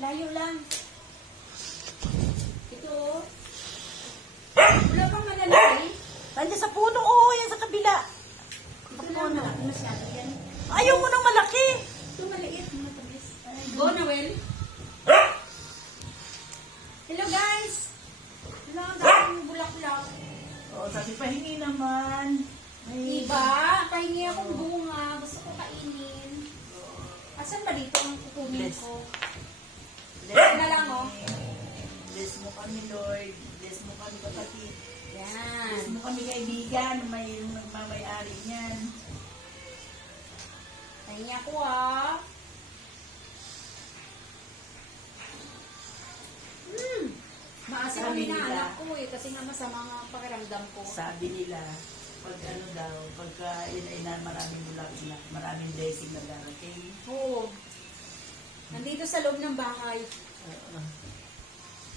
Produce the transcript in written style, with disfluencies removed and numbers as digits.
Layo lang. Ito. Wala pang malalaki. Nandiyan sa puno, oo, yan sa kabila. Ito lang malaki masyado yan. Ayaw mo ng malaki. Ito maliit, matamis. Go, Noel. Hello, guys. Wala ang daming bulaklak. Oo, sabi pahingi naman. Diba? Pahingi akong bunga. Gusto ko kainin. Asan ba dito ang kukunin ko? Bless na lang, oh. Bless mo kami, Lord. Bless mo kami, kapatid. Yan. Bless mo kami, kaibigan. May nagmamayari niyan. Pahingi ako, ah. Maasim ang Sabi nila. inaanak ko eh. Kasi nga masama nga ang pakiramdam ko. Sabi nila, pag ano daw, pagka yun ay na maraming bulaklak, maraming blessing na darating. Oo. Nandito sa loob ng bahay. Oo.